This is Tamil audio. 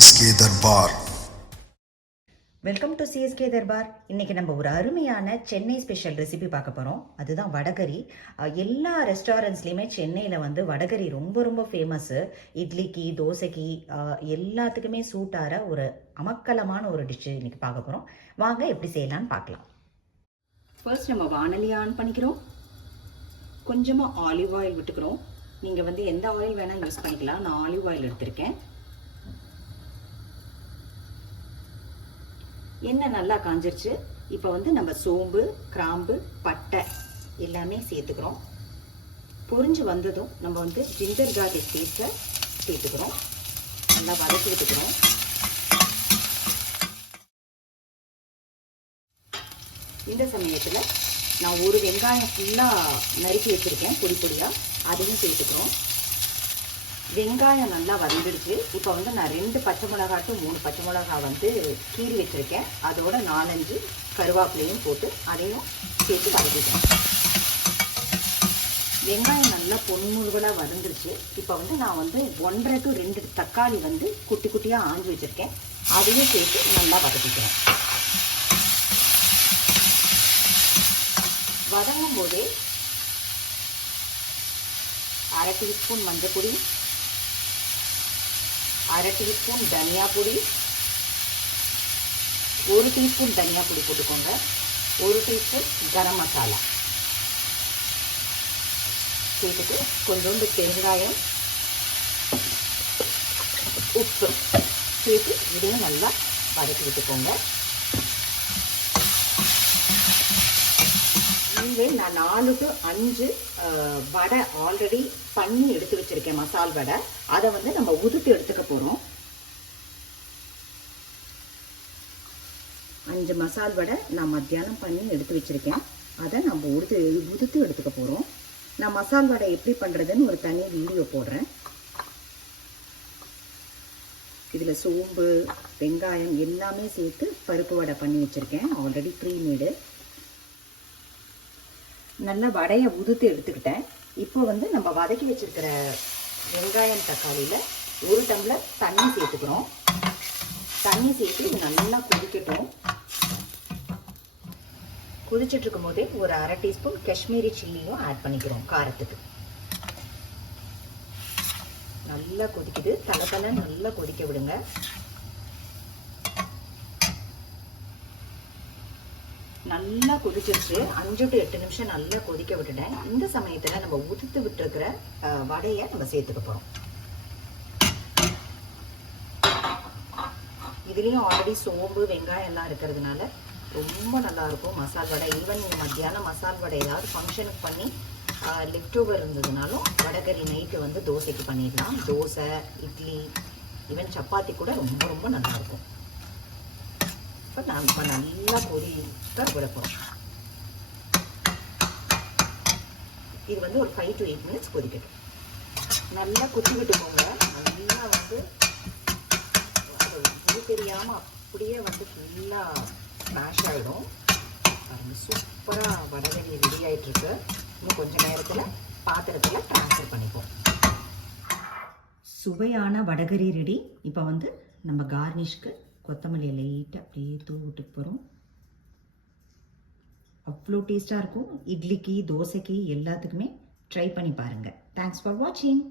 CSK Darbar. Welcome to CSK Darbar. இன்னைக்கு நம்ம ஒரு அருமையான சென்னை ஸ்பெஷல் ரெசிபி பார்க்க போகிறோம் அதுதான் வடகரி. எல்லா ரெஸ்டாரண்ட்ஸ்லையுமே சென்னையில் வந்து வடகரி ரொம்ப ரொம்ப ஃபேமஸ்ஸு இட்லிக்கு தோசைக்கு எல்லாத்துக்குமே சூட் ஆகிற ஒரு அமக்கலமான ஒரு டிஷ்ஷு இன்னைக்கு பார்க்க போகிறோம் வாங்க எப்படி செய்யலாம்னு பார்க்கலாம். ஃபர்ஸ்ட் நம்ம வானலி ஆன் பண்ணிக்கிறோம். கொஞ்சமாக ஆலிவ் ஆயில் விட்டுக்கிறோம். நீங்கள் வந்து எந்த ஆயில் வேணால் யூஸ் பண்ணிக்கலாம். நான் ஆலிவ் ஆயில் எடுத்திருக்கேன். எண்ணெய் நல்லா காஞ்சிருச்சு? இப்போ வந்து நம்ம சோம்பு கிராம்பு பட்டை எல்லாமே சேர்த்துக்கிறோம். பொறிஞ்சு வந்ததும் நம்ம வந்து ஜிஞ்சர் கார்லிக் பேஸ்ட்டை சேர்த்துக்கிறோம். நல்லா வதக்கி விட்டுக்கிறோம். இந்த சமயத்தில் நான் ஒரு வெங்காயம் ஃபுல்லாக நறுக்கி வச்சுருக்கேன் பொடி பொடியாக அதையும் சேர்த்துக்கிறோம். வெங்காயம் நல்லா வந்துடுச்சு இப்போ வந்து நான் ரெண்டு பச்சை மிளகா டு மூணு பச்சை மிளகா வந்து கீறி வச்சுருக்கேன். அதோட நாலஞ்சு கருவேப்பிலையும் போட்டு அதையும் சேர்த்து வதக்கிட்டேன். வெங்காயம் நல்லா பொன்முழுகலாக வதந்துருச்சு இப்போ வந்து நான் வந்து ஒன்றரை டு ரெண்டு தக்காளி வந்து குட்டி குட்டியாக ஆஞ்சு வச்சுருக்கேன். அதையும் சேர்த்து நல்லா வதக்கிக்கிறேன். வதங்கும் போதே அரை டீஸ்பூன் மஞ்சள் பொடி அரை டீஸ்பூன் தனியா பொடி ஒரு டீஸ்பூன் தனியா பொடி போட்டுக்கோங்க. ஒரு டீஸ்பூன் கரம் மசாலா. சேர்த்துட்டு கொஞ்சோண்டு பெருங்காயம் உப்பு சேர்த்து இதையும் நல்லா வதக்கி விட்டுக்கோங்க. நீங்கள் நான் நாலு டு அஞ்சு வடை ஆல்ரெடி பண்ணி எடுத்து வச்சிருக்கேன் மசால் வடை. அதை வந்து நம்ம உதுத்து எடுத்துக்க போகிறோம் அஞ்சு மசால் வடை நான் மத்தியானம் பண்ணி எடுத்து வச்சிருக்கேன். அதை நம்ம உடுத்து உதுத்து எடுத்துக்க போகிறோம் நான் மசால் வடை எப்படி பண்ணுறதுன்னு ஒரு தனி வீடியோ போடுறேன். இதில் சோம்பு வெங்காயம் எல்லாமே சேர்த்து பருப்பு வடை பண்ணி வச்சுருக்கேன். ஆல்ரெடி ப்ரீமேடு நல்லா வடையை உதுத்து எடுத்துக்கிட்டேன். இப்போ வந்து நம்ம வதக்கி வச்சிருக்கிற வெங்காயம் தக்காளியில் ஒரு டம்ளர் தண்ணி சேர்த்துக்கிறோம். தண்ணி சேர்த்து இது நல்லா கொதிக்கட்டும். கொதிச்சிட்டு இருக்கும் போதே ஒரு அரை டீஸ்பூன் காஷ்மீரி சில்லியும் ஆட் பண்ணிக்கிறோம் காரத்துக்கு. நல்லா கொதிக்குது. தலை தலை நல்லா கொதிக்க விடுங்க. நல்லா கொதிச்சிருச்சு. அஞ்சு டு எட்டு நிமிஷம் நல்லா கொதிக்க விட்டுட்டேன். இந்த சமயத்தில் நம்ம உதித்து விட்டுருக்கிற வடையை நம்ம சேர்த்துக்க போகிறோம் இதுலேயும் ஆல்ரெடி சோம்பு வெங்காயம் எல்லாம் இருக்கிறதுனால ரொம்ப நல்லா இருக்கும் மசால் வடை. ஈவன் நீங்கள் மத்தியானம் மசால் வடை ஏதாவது ஃபங்க்ஷனுக்கு பண்ணி லெஃப்ட் ஓவர் இருந்ததுனாலும் வடகறி நைட்டு வந்து தோசைக்கு பண்ணிடலாம். தோசை இட்லி ஈவன் சப்பாத்தி கூட ரொம்ப ரொம்ப நல்லா இருக்கும். இப்போ நான் இப்போ நல்லா பொரி விட போகிறோம் இது வந்து ஒரு ஃபைவ் டு எயிட் மினிட்ஸ் கொதிக்கட்டும் நல்லா கொதி விட்டுக்கோங்க நல்லா வந்து அது தெரியாமல் அப்படியே வந்து ஃபுல்லாக ஸ்மாஷ் ஆகிடும் பாருங்க சூப்பராக வடகறி ரெடி ஆகிட்டுருக்கு இன்னும் கொஞ்ச நேரத்தில் பாத்திரத்தில் ட்ரான்ஸ்ஃபர் பண்ணிப்போம் சுவையான வடகறி ரெடி இப்போ வந்து நம்ம கார்னிஷ்க்கு கொத்தமல்லியை லைட்டாக அப்படியே தூவிட்டு போகிறோம் அவ்வளோ டேஸ்ட்டாக இருக்கும். இட்லிக்கு தோசைக்கு எல்லாத்துக்குமே ட்ரை பண்ணி பாருங்கள் தேங்க்ஸ் ஃபார் வாட்சிங்